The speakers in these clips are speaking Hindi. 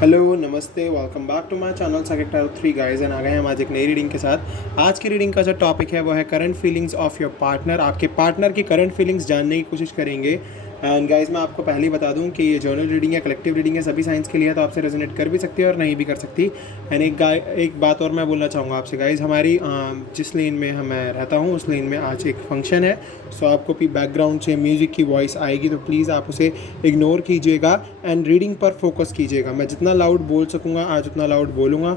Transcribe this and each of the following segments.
हेलो नमस्ते, welcome back to my channel second type 3 guys. And आ गए हम आज एक नई रीडिंग के साथ। आज की रीडिंग का जो टॉपिक है वो है current feelings of your partner. आपके पार्टनर की करंट फीलिंग्स जानने की कोशिश करेंगे। एंड गाइस, मैं आपको पहले ही बता दूं कि ये जर्नल रीडिंग है, कलेक्टिव रीडिंग है, सभी साइंस के लिए है, तो आपसे रेजोनेट कर भी सकती है और नहीं भी कर सकती। एंड एक बात और मैं बोलना चाहूँगा आपसे गाइस, हमारी जिस लेन में मैं रहता हूँ उस लेन में आज एक फंक्शन है। सो आपको भी बैकग्राउंड से म्यूज़िक की वॉइस आएगी, तो प्लीज़ आप उसे इग्नोर कीजिएगा एंड रीडिंग पर फोकस कीजिएगा। मैं जितना लाउड बोल सकूँगा आज उतना लाउड बोलूँगा,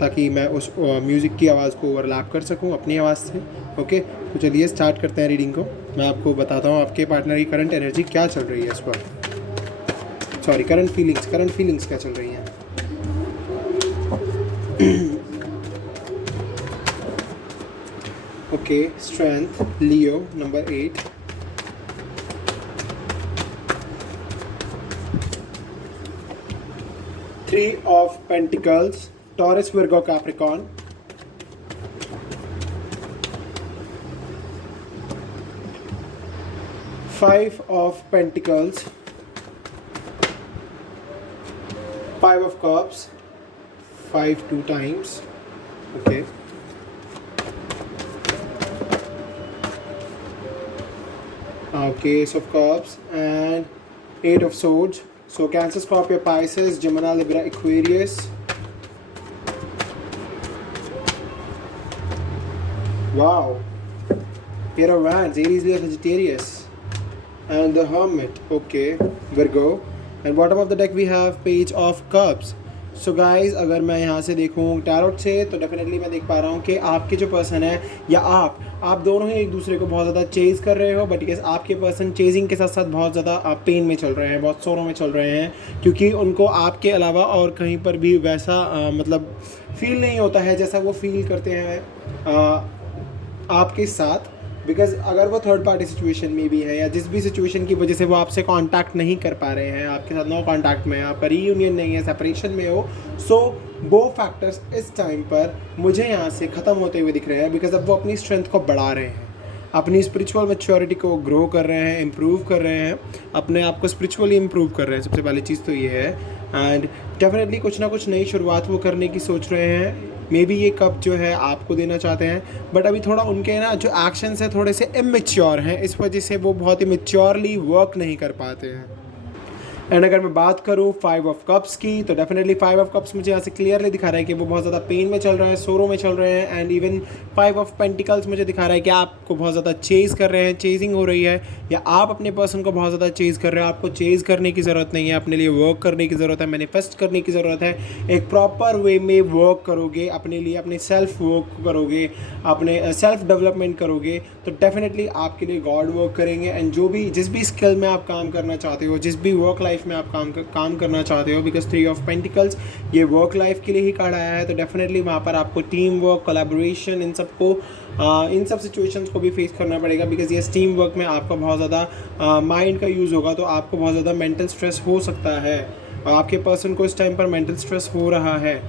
ताकि मैं उस म्यूज़िक की आवाज़ को ओवरलैप कर सकूँ अपनी आवाज़ से। ओके, तो चलिए स्टार्ट करते हैं रीडिंग को। मैं आपको बताता हूँ आपके पार्टनर की करंट एनर्जी क्या चल रही है इस वक्त। सॉरी, करंट फीलिंग्स क्या चल रही हैं। Okay, strength Leo number 8, three of pentacles Taurus Virgo Capricorn, five of pentacles, five of cups, 5 2 times. Okay. Ace of Cups and 8 of Swords. So Cancer, Scorpio, Pisces, Gemini, Libra, Aquarius. Wow. Pair of Wands, Aries, Leo, Sagittarius. And the Hermit. Okay. Virgo. And bottom of the deck we have Page of Cups. So guys, अगर मैं यहाँ से देखूँ टैरोट से तो डेफिनेटली मैं देख पा रहा हूँ कि आपके जो पर्सन है या आप दोनों ही एक दूसरे को बहुत ज़्यादा चेज़ कर रहे हो। बट यस, आपके पर्सन चेजिंग के साथ साथ बहुत ज़्यादा पेन में चल रहे हैं, बहुत शोरों में चल रहे हैं, क्योंकि उनको आपके अलावा और कहीं पर भी वैसा मतलब फील नहीं होता है जैसा वो फील करते हैं आपके साथ। बिकॉज अगर वो थर्ड पार्टी सिचुएशन में भी है या जिस भी सिचुएशन की वजह से वो आपसे कांटेक्ट नहीं कर पा रहे हैं, आपके साथ नो कांटेक्ट में है, आपका रीयूनियन नहीं है, सेपरेशन में हो, सो वो फैक्टर्स इस टाइम पर मुझे यहाँ से ख़त्म होते हुए दिख रहे हैं। बिकॉज अब वो अपनी स्ट्रेंथ को बढ़ा रहे हैं, अपनी स्पिरिचुअल मैच्योरिटी को ग्रो कर रहे हैं, इम्प्रूव कर रहे हैं, अपने आप को स्पिरिचुअली इम्प्रूव कर रहे हैं। सबसे पहली चीज़ तो ये है। एंड डेफिनेटली कुछ ना कुछ नई शुरुआत वो करने की सोच रहे हैं। मे बी ये कप जो है आपको देना चाहते हैं, बट अभी थोड़ा उनके ना जो एक्शंस हैं थोड़े से इमेच्योर हैं, इस वजह से वो बहुत ही मैच्योरली वर्क नहीं कर पाते हैं। एंड अगर मैं बात करूँ 5 ऑफ कप्स की, तो डेफिनेटली 5 ऑफ कप्स मुझे यहाँ से क्लियरली दिखा रहा है कि वो बहुत ज़्यादा पेन में चल रहे हैं, सोरों में चल रहे हैं। एंड इवन 5 ऑफ पेंटिकल्स मुझे दिखा रहा है कि आपको बहुत ज़्यादा चेज़ कर रहे हैं, चेजिंग हो रही है, या आप अपने पर्सन को बहुत ज़्यादा चेज़ कर रहे हैं। आपको चेज़ करने की ज़रूरत नहीं है, अपने लिए वर्क करने की ज़रूरत है, मैनिफेस्ट करने की ज़रूरत है। एक प्रॉपर वे में वर्क करोगे अपने लिए, अपने सेल्फ वर्क करोगे, अपने सेल्फ डेवलपमेंट करोगे, तो डेफिनेटली आपके लिए गॉड वर्क करेंगे। एंड जिस भी स्किल में आप काम करना चाहते हो, जिस भी वर्क लाइफ में आप काम करना चाहते हो, बिकॉज 3 ऑफ पेंटिकल्स ये वर्क लाइफ के लिए ही कार्ड आया है, तो डेफिनेटली वहाँ पर आपको टीम वर्क, कोलैबोरेशन, इन सब सिचुएशंस को भी फेस करना पड़ेगा। बिकॉज ये टीम वर्क में आपका बहुत ज़्यादा माइंड का यूज़ होगा, तो आपको बहुत ज़्यादा मेंटल स्ट्रेस हो सकता है। आपके पर्सन को इस टाइम पर मेंटल स्ट्रेस हो रहा है।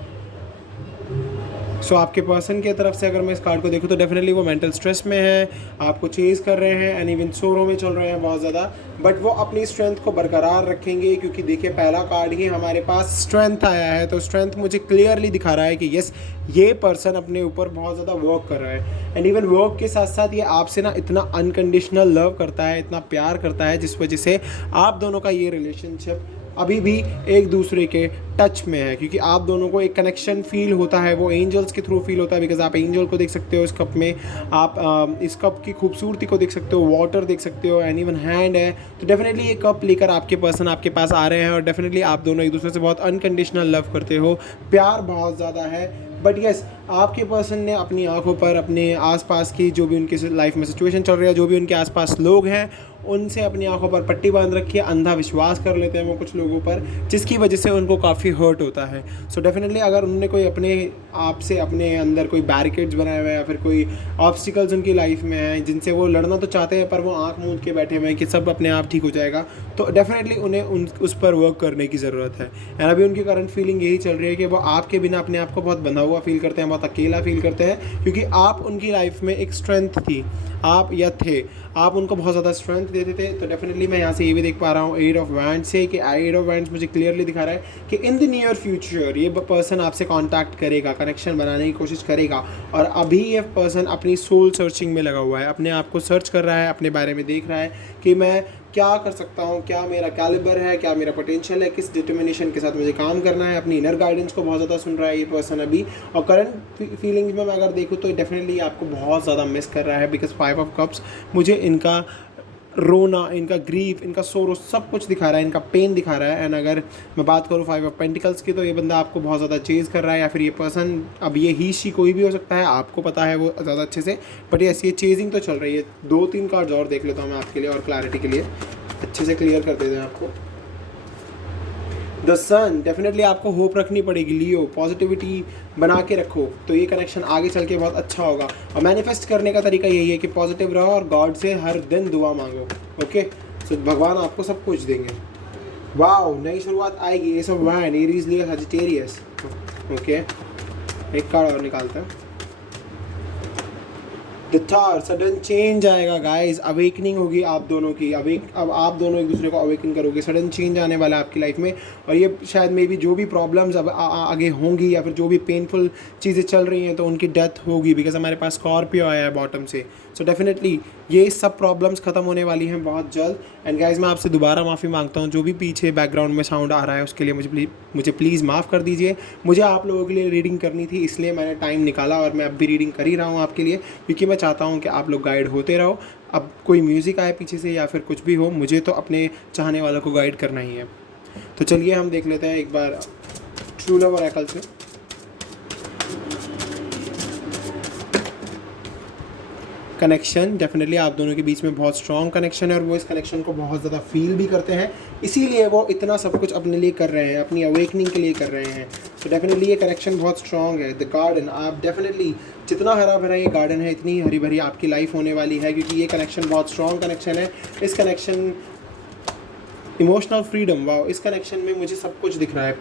सो आपके पर्सन की तरफ से अगर मैं इस कार्ड को देखूँ तो डेफिनेटली वो मेंटल स्ट्रेस में है, आपको चेज़ कर रहे हैं, एंड इवन सोरों में चल रहे हैं बहुत ज़्यादा। बट वो अपनी स्ट्रेंथ को बरकरार रखेंगे, क्योंकि देखिए पहला कार्ड ही हमारे पास स्ट्रेंथ आया है, तो स्ट्रेंथ मुझे क्लियरली दिखा रहा है कि यस, ये पर्सन अपने ऊपर बहुत ज़्यादा वर्क कर रहा है। एंड इवन वर्क के साथ साथ ये आपसे ना इतना अनकंडीशनल लव करता है, इतना प्यार करता है, जिस वजह से आप दोनों का ये रिलेशनशिप अभी भी एक दूसरे के टच में है, क्योंकि आप दोनों को एक कनेक्शन फील होता है, वो एंजल्स के थ्रू फील होता है। बिकॉज आप एंजल को देख सकते हो इस कप में, आप इस कप की खूबसूरती को देख सकते हो, वाटर देख सकते हो, एंड इवन हैंड है। तो डेफिनेटली ये कप लेकर आपके पर्सन आपके पास आ रहे हैं, और डेफिनेटली आप दोनों एक दूसरे से बहुत अनकंडीशनल लव करते हो, प्यार बहुत ज़्यादा है। बट यस, आपके पर्सन ने अपनी आंखों पर अपने आसपास की जो भी उनकी लाइफ में सिचुएशन चल रही है, जो भी उनके आसपास लोग हैं, उनसे अपनी आंखों पर पट्टी बांध रखी है, अंधा विश्वास कर लेते हैं वो कुछ लोगों पर, जिसकी वजह से उनको काफ़ी हर्ट होता है। सो डेफिनेटली अगर उन्होंने कोई अपने आप से अपने अंदर कोई बैरिकेड्स बनाए हुए हैं, या फिर कोई ऑब्स्टिकल्स उनकी लाइफ में हैं जिनसे वो लड़ना तो चाहते हैं, पर वो आँख मूंद के बैठे हुए हैं कि सब अपने आप ठीक हो जाएगा, तो डेफिनेटली उन्हें उस पर वर्क करने की ज़रूरत है। एंड अभी उनकी करंट फीलिंग यही चल रही है कि वो आपके बिना अपने आप को बहुत बंधा हुआ फील करते हैं, बहुत अकेला फील करते हैं, क्योंकि आप उनकी लाइफ में एक स्ट्रेंथ थी, आप या थे, आप उनको बहुत ज़्यादा स्ट्रेंथ देते थे, तो डेफिनेटली मैं यहाँ से ये भी देख पा रहा हूँ 8 ऑफ वैंड्स से कि 8 ऑफ वैंड्स मुझे क्लियरली दिखा रहा है कि इन द नियर फ्यूचर ये पर्सन आपसे कांटेक्ट करेगा, कनेक्शन बनाने की कोशिश करेगा। और अभी ये पर्सन अपनी सोल सर्चिंग में लगा हुआ है, अपने आप को सर्च कर रहा है, अपने बारे में देख रहा है कि मैं क्या कर सकता हूँ, क्या मेरा कैलिबर है, क्या मेरा पोटेंशियल है, किस डिटर्मिनेशन के साथ मुझे काम करना है। अपनी इनर गाइडेंस को बहुत ज़्यादा सुन रहा है ये पर्सन अभी। और करंट फीलिंग्स में मैं अगर देखूँ तो डेफिनेटली आपको बहुत ज़्यादा मिस कर रहा है, बिकॉज 5 ऑफ कप्स मुझे इनका रोना, इनका ग्रीफ, इनका सोरो सब कुछ दिखा रहा है, इनका पेन दिखा रहा है। एंड अगर मैं बात करूँ 5 ऑफ पेंटिकल्स की, तो ये बंदा आपको बहुत ज़्यादा चेज़ कर रहा है, या फिर ये पर्सन, अब ये ही शी कोई भी हो सकता है, आपको पता है वो ज़्यादा अच्छे से, बट यस ये चेजिंग तो चल रही है। 2-3 कार्ड्स और देख लेता हूँ मैं आपके लिए और क्लैरिटी के लिए अच्छे से क्लियर कर देते हैं आपको। द सन, डेफिनेटली आपको होप रखनी पड़ेगी लियो, पॉजिटिविटी बना के रखो, तो ये कनेक्शन आगे चल के बहुत अच्छा होगा। और मैनिफेस्ट करने का तरीका यही है कि पॉजिटिव रहो और गॉड से हर दिन दुआ मांगो। ओके, सो भगवान आपको सब कुछ देंगे। वाओ, नई शुरुआत आएगी। S of wand, Aries, Leo, Sagittarius. Okay, एक कार्ड और निकालते हैं। द टावर, सडन चेंज आएगा गाइस, अवेकनिंग होगी आप दोनों की। अब आप दोनों एक दूसरे को अवेकन करोगे, सडन चेंज आने वाला है आपकी लाइफ में। और ये शायद मे बी जो भी प्रॉब्लम्स अब आगे होंगी या फिर जो भी पेनफुल चीज़ें चल रही हैं, तो उनकी डेथ होगी, बिकॉज हमारे पास स्कॉर्पियो आया है बॉटम से। सो डेफिनेटली ये सब प्रॉब्लम्स ख़त्म होने वाली हैं बहुत जल्द। एंड गाइस मैं आपसे दोबारा माफ़ी मांगता हूँ, जो भी पीछे बैकग्राउंड में साउंड आ रहा है उसके लिए मुझे प्लीज़ माफ़ कर दीजिए। मुझे आप लोगों के लिए रीडिंग करनी थी, इसलिए मैंने टाइम निकाला और मैं अब भी रीडिंग कर ही रहा हूँ आपके लिए, क्योंकि मैं चाहता हूँ कि आप लोग गाइड होते रहो। अब कोई म्यूज़िक आए पीछे से या फिर कुछ भी हो, मुझे तो अपने चाहने वालों को गाइड करना ही है। तो चलिए हम देख लेते हैं एक बार ट्रू लव ओरेकल से। कनेक्शन, डेफिनेटली आप दोनों के बीच में बहुत स्ट्रॉन्ग कनेक्शन है और वो इस कनेक्शन को बहुत ज़्यादा फील भी करते हैं, इसीलिए वो इतना सब कुछ अपने लिए कर रहे हैं, अपनी अवेकनिंग के लिए कर रहे हैं। तो डेफिनेटली ये कनेक्शन बहुत स्ट्रॉन्ग है। द गार्डन, आप डेफिनेटली जितना हरा भरा ये गार्डन है, इतनी हरी भरी आपकी लाइफ होने वाली है, क्योंकि ये कनेक्शन बहुत स्ट्रॉन्ग कनेक्शन है। इस कनेक्शन, इमोशनल फ्रीडम, वाओ, इस कनेक्शन में मुझे सब कुछ दिख रहा है।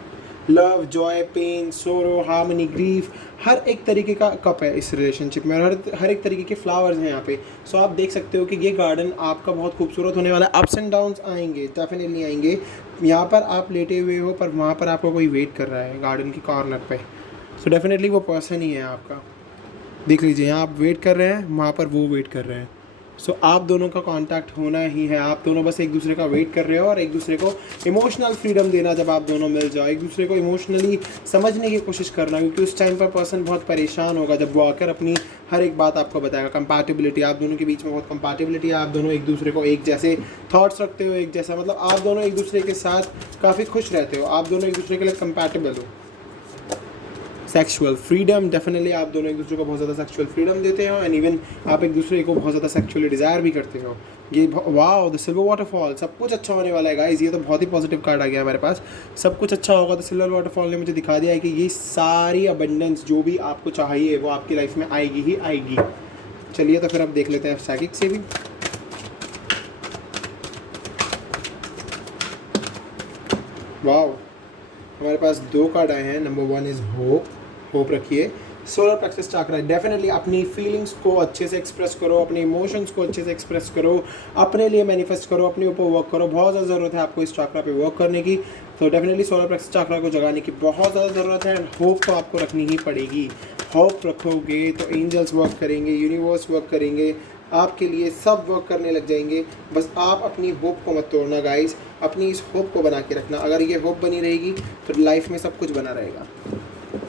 लव, जॉय, पेन, सोरो, हार्मनी, ग्रीफ, हर एक तरीके का कप है इस रिलेशनशिप में, और हर एक तरीके के फ्लावर्स हैं यहाँ पे। सो आप देख सकते हो कि ये गार्डन आपका बहुत खूबसूरत होने वाला है। अप्स एंड डाउन्स आएंगे, डेफिनेटली आएंगे। यहाँ पर आप लेटे हुए हो, पर वहाँ पर आपको कोई वेट कर रहा है गार्डन की कॉर्नर पे। सो डेफिनेटली वो पर्सन ही है आपका, देख लीजिए, यहाँ आप वेट कर रहे हैं, वहाँ पर वो वेट कर रहे हैं। सो आप दोनों का कांटेक्ट होना ही है। आप दोनों बस एक दूसरे का वेट कर रहे हो और एक दूसरे को इमोशनल फ्रीडम देना। जब आप दोनों मिल जाओ, एक दूसरे को इमोशनली समझने की कोशिश करना, क्योंकि उस टाइम पर पर्सन बहुत परेशान होगा जब वो आकर अपनी हर एक बात आपको बताएगा। कंपैटिबिलिटी, आप दोनों के बीच में बहुत कंपैटिबिलिटी है। आप दोनों एक दूसरे को एक जैसे थॉट्स रखते हो, एक जैसा, मतलब आप दोनों एक दूसरे के साथ काफ़ी खुश रहते हो, आप दोनों एक दूसरे के लिए कंपैटिबल हो। सेक्सुअल फ्रीडम, डेफिनेटली आप दोनों एक दूसरे को बहुत ज़्यादा सेक्सुअल फ्रीडम देते हो, एंड इवन आप एक दूसरे को बहुत ज़्यादा सेक्सुअली डिज़ायर भी करते हो। ये वाओ, द सिल्वर वाटरफॉल, सब कुछ अच्छा होने वाला है गाइस। ये तो बहुत ही पॉजिटिव कार्ड आ गया हमारे पास, सब कुछ अच्छा होगा। द सिल्वर वाटरफॉल ने मुझे दिखा दिया है कि ये सारी अबंडेंस जो भी आपको चाहिए वो आपकी लाइफ में आएगी ही आएगी। चलिए तो फिर अब देख लेते हैं साइकिक से भी। वाओ, हमारे पास 2 कार्ड आए हैं। नंबर 1 इज़ होप रखिए। सोलर प्लेक्सस चाक्रा, डेफिनेटली अपनी फीलिंग्स को अच्छे से एक्सप्रेस करो, अपने इमोशंस को अच्छे से एक्सप्रेस करो, अपने लिए मैनिफेस्ट करो, अपने ऊपर वर्क करो। बहुत ज़्यादा ज़रूरत है आपको इस चाक्रा पे वर्क करने की। तो डेफिनेटली सोलर प्लेक्सस चाक्रा को जगाने की बहुत ज़्यादा ज़रूरत है। एंड होप तो आपको रखनी ही पड़ेगी। होप रखोगे तो एंजल्स वर्क करेंगे, यूनिवर्स वर्क करेंगे, आपके लिए सब वर्क करने लग जाएंगे। बस आप अपनी होप को मत तोड़ना गाइस, अपनी इस होप को बना के रखना। अगर ये होप बनी रहेगी तो लाइफ में सब कुछ बना रहेगा।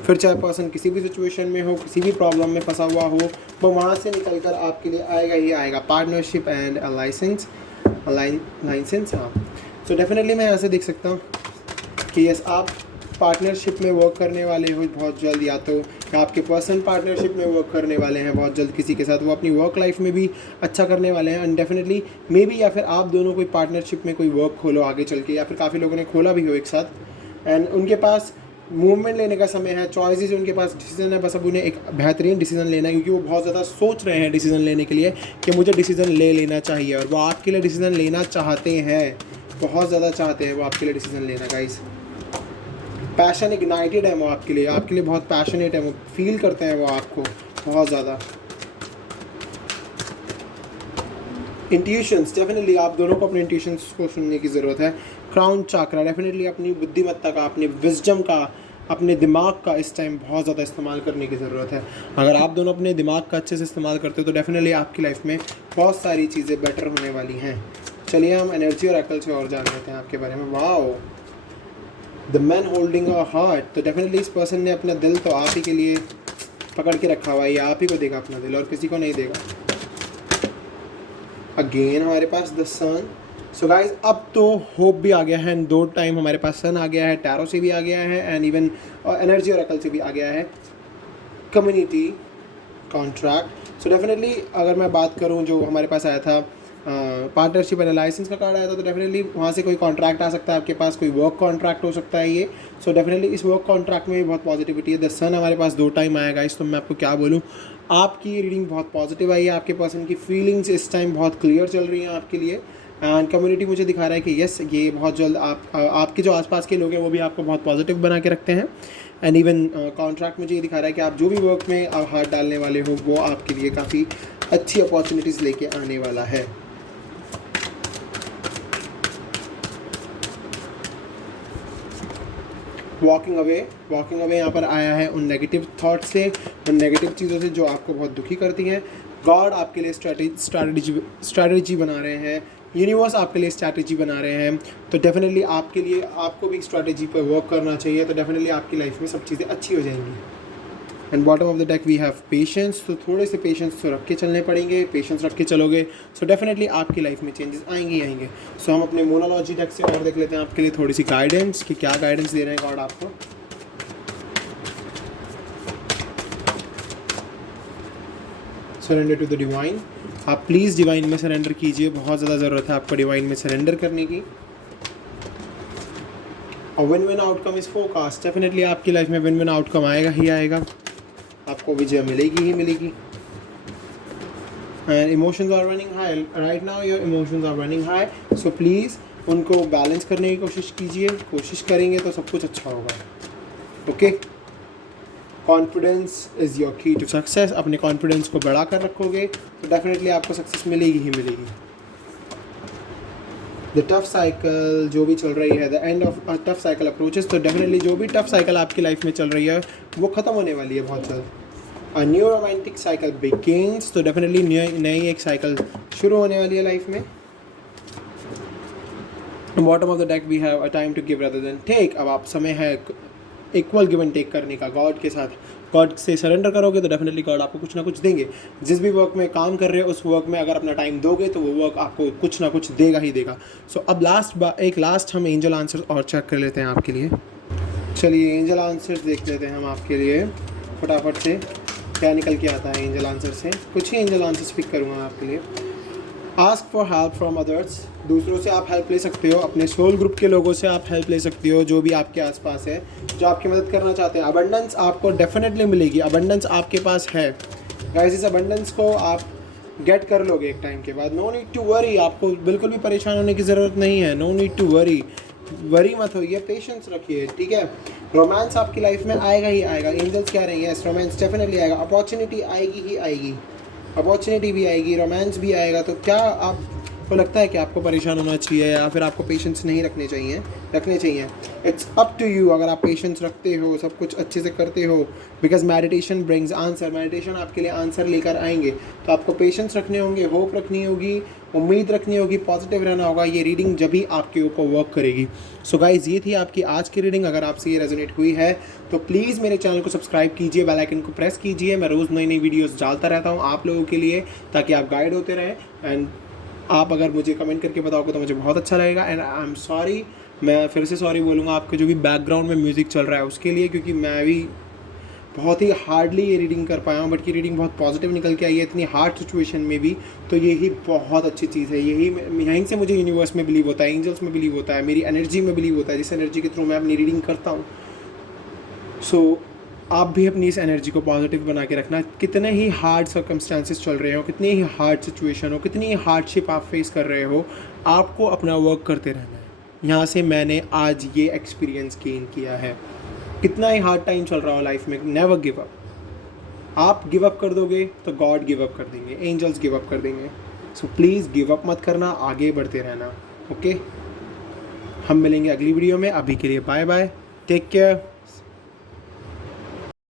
फिर चाहे पर्सन किसी भी सिचुएशन में हो, किसी भी प्रॉब्लम में फंसा हुआ हो, वो वहाँ से निकल कर आपके लिए आएगा ही आएगा। पार्टनरशिप एंड लाइसेंस, हाँ। सो डेफिनेटली मैं यहाँ से देख सकता हूँ कि यस, आप पार्टनरशिप में वर्क करने वाले हो बहुत जल्द, या तो आपके पर्सन पार्टनरशिप में वर्क करने वाले हैं बहुत जल्द किसी के साथ, वो अपनी वर्क लाइफ में भी अच्छा करने वाले हैं। एंड डेफिनेटली मे बी, या फिर आप दोनों कोई पार्टनरशिप में कोई वर्क खोलो आगे चल के, या फिर काफ़ी लोगों ने खोला भी हो एक साथ। एंड उनके पास मूवमेंट लेने का समय है, चॉइसेस उनके पास, डिसीजन है, बस अब उन्हें एक बेहतरीन डिसीजन लेना है, क्योंकि वो बहुत ज़्यादा सोच रहे हैं डिसीजन लेने के लिए कि मुझे डिसीजन ले लेना चाहिए। और वो आपके लिए डिसीजन लेना चाहते हैं, बहुत ज़्यादा चाहते हैं वो आपके लिए डिसीजन लेना गाइस। पैशन इग्नाइटेड है वो आपके लिए बहुत पैशनेट है, वो फील करते हैं वो आपको बहुत ज़्यादा। इंट्यूशंस, डेफिनेटली आप दोनों को अपने इंट्यूशंस को सुनने की ज़रूरत है। क्राउन चाकरा, डेफिनेटली अपनी बुद्धिमत्ता का, अपने विजडम का, अपने दिमाग का इस टाइम बहुत ज़्यादा इस्तेमाल करने की ज़रूरत है। अगर आप दोनों अपने दिमाग का अच्छे से इस्तेमाल करते हो तो डेफिनेटली आपकी लाइफ में बहुत सारी चीज़ें बेटर होने वाली हैं। चलिए हम एनर्जी और अकल से और जान लेते हैं आपके बारे में। Wow, the man holding a heart, तो डेफिनेटली इस पर्सन ने अपना दिल तो आप ही के लिए पकड़ के रखा हुआ है, ये आप ही को देगा अपना दिल और किसी को नहीं देगा। अगेन हमारे पास द सन। सो गाइज अब तो होप भी आ गया है एंड 2 टाइम हमारे पास सन आ गया है, टैरो से भी आ गया है एंड इवन एनर्जी और अकल से भी आ गया है। Community, contract. सो डेफिनेटली अगर मैं बात करूं जो हमारे पास आया था पार्टनरशिप एंड लाइसेंस का कार्ड आया था, तो डेफिनेटली वहाँ से कोई कॉन्ट्रैक्ट आ सकता है आपके पास, कोई वर्क कॉन्ट्रैक्ट हो सकता है ये। सो डेफिनेटली इस वर्क कॉन्ट्रैक्ट में भी बहुत पॉजिटिविटी है। द सन हमारे पास 2 टाइम आएगा इस, तो मैं आपको क्या बोलूँ, आपकी रीडिंग बहुत पॉजिटिव आई है। आपके पर्सन की फीलिंग्स इस टाइम बहुत क्लियर चल रही हैं आपके लिए एंड कम्युनिटी मुझे दिखा रहा है कि यस, ये बहुत जल्द आपके जो आसपास के लोग हैं वो भी आपको बहुत पॉजिटिव बना के रखते हैं एंड इवन कॉन्ट्रैक्ट मुझे ये दिखा रहा है कि आप जो भी वर्क में आप हाथ डालने वाले हो वो आपके लिए काफ़ी अच्छी अपॉर्चुनिटीज़ लेके आने वाला है। वॉकिंग अवे यहाँ पर आया है उन नेगेटिव थॉट से, उन नेगेटिव चीज़ों से जो आपको बहुत दुखी करती हैं। गॉड आपके लिए स्ट्रैटेजी बना रहे हैं, यूनिवर्स आपके लिए स्ट्रैटेजी बना रहे हैं। तो डेफिनेटली आपके लिए, आपको भी स्ट्रैटेजी पर वर्क करना चाहिए, तो डेफिनेटली आपकी लाइफ में सब चीज़ें अच्छी हो जाएंगी। And bottom of the deck we have patience, तो थोड़े से पेशेंस तो रख के चलने पड़ेंगे। पेशेंस रख के चलोगे सो डेफिनेटली आपकी लाइफ में चेंजेस आएंगे ही आएंगे। सो हम अपने मोनोलॉजी डेक से और देख लेते हैं आपके लिए थोड़ी सी गाइडेंस कि क्या गाइडेंस दे रहे हैं गॉड आपको। सरेंडर टू द डिवाइन, आप प्लीज़ डिवाइन में सरेंडर कीजिए, बहुत ज़्यादा ज़रूरत है आपको डिवाइन में सरेंडर करने की। और win win outcome is forecast, definitely आपकी लाइफ में विन विन आउटकम आएगा ही आएगा, आपको विजय मिलेगी ही मिलेगी। And emotions are running high right now, your emotions are running high, so please उनको बैलेंस करने की कोशिश कीजिए। कोशिश करेंगे तो सब कुछ अच्छा होगा। ओके, कॉन्फिडेंस इज़ योर की टू सक्सेस, अपने कॉन्फिडेंस को बढ़ा कर रखोगे तो डेफिनेटली आपको सक्सेस मिलेगी ही मिलेगी। द टफ साइकिल जो भी चल रही है, the end of tough cycle approaches, तो डेफिनेटली जो भी टफ साइकिल आपकी लाइफ में चल रही है वो ख़त्म होने वाली है बहुत जल्द। A new romantic cycle begins, so definitely नई एक साइकिल शुरू होने वाली है लाइफ में। Bottom of the deck we have a time to give rather than take, अब आप समय है इक्वल गिव एंड टेक करने का गॉड के साथ। गॉड से सरेंडर करोगे तो डेफिनेटली गॉड आपको कुछ ना कुछ देंगे। जिस भी वर्क में काम कर रहे हो उस वर्क में अगर अपना टाइम दोगे तो वो वर्क आपको कुछ ना कुछ देगा ही देगा। सो अब लास्ट हम एंजल आंसर और चेक कर लेते हैं आपके लिए। चलिए एंजल आंसर्स देख लेते हैं हम आपके लिए फटाफट से, क्या निकल के आता है एंजल आंसर से। कुछ ही एंजल आंसर्स पिक करूँगा आपके लिए। Ask for help from others, दूसरों से आप हेल्प ले सकते हो, अपने सोल ग्रुप के लोगों से आप हेल्प ले सकते हो जो भी आपके आसपास है, जो आपकी मदद करना चाहते हैं। अबंडेंस आपको डेफिनेटली मिलेगी, अबंडेंस आपके पास है गाइस, इस अबंडेंस को आप गेट कर लोगे एक टाइम के बाद। नो नीड टू वरी, आपको बिल्कुल भी परेशान होने की ज़रूरत नहीं है। नो नीड टू वरी मत होइए, पेशेंस रखिए, ठीक है। रोमांस आपकी लाइफ में आएगा ही आएगा, एंजल्स कह रहे हैं यस रोमांस डेफिनेटली आएगा। अपॉर्चुनिटी आएगी ही आएगी, अपॉर्चुनिटी भी आएगी, रोमांस भी आएगा। तो क्या आपको लगता है कि आपको परेशान होना चाहिए या फिर आपको पेशेंस नहीं रखने चाहिए? It's up to you. अगर आप पेशेंस रखते हो, सब कुछ अच्छे से करते हो, because meditation brings answer, meditation आपके लिए आंसर लेकर आएंगे। तो आपको पेशेंस रखने होंगे, होप रखनी होगी, उम्मीद रखनी होगी, पॉजिटिव रहना होगा। ये रीडिंग जब भी आपके ऊपर वर्क करेगी। सो गाइज ये थी आपकी आज की रीडिंग। अगर आपसे ये रेजोनेट हुई है तो प्लीज़ मेरे चैनल को सब्सक्राइब कीजिए, बेल आइकन को प्रेस कीजिए। मैं रोज़ नई नई वीडियोस डालता रहता हूँ आप लोगों के लिए, ताकि आप गाइड होते रहें। एंड आप अगर मुझे कमेंट करके बताओगे तो मुझे बहुत अच्छा लगेगा। एंड आई एम सॉरी, मैं फिर से सॉरी बोलूँगा आपको जो भी बैकग्राउंड में म्यूज़िक चल रहा है उसके लिए, क्योंकि मैं भी बहुत ही हार्डली ये रीडिंग कर पाया हूँ, बट ये रीडिंग बहुत पॉजिटिव निकल के आई है इतनी हार्ड सिचुएशन में भी। तो यही बहुत अच्छी चीज़ है, यहीं से मुझे यूनिवर्स में बिलीव होता है, एंजल्स में बिलीव होता है, मेरी एनर्जी में बिलीव होता है, जिस एनर्जी के थ्रू मैं अपनी रीडिंग करता हूँ। सो आप भी अपनी इस एनर्जी को पॉजिटिव बना के रखना। कितने ही हार्ड सर्कमस्टांसेस चल रहे हो, कितनी ही हार्ड सिचुएशन हो, कितनी ही हार्डशिप आप फेस कर रहे हो, आपको अपना वर्क करते रहना है। यहाँ से मैंने आज ये एक्सपीरियंस गेन किया है। कितना ही हार्ड टाइम चल रहा हो लाइफ में, नेवर गिव अप। आप गिव अप कर दोगे तो गॉड गिव अप कर देंगे, एंजल्स गिव अप कर देंगे। सो प्लीज़ गिव अप मत करना, आगे बढ़ते रहना। ओके, हम मिलेंगे अगली वीडियो में। अभी के लिए बाय बाय, टेक केयर।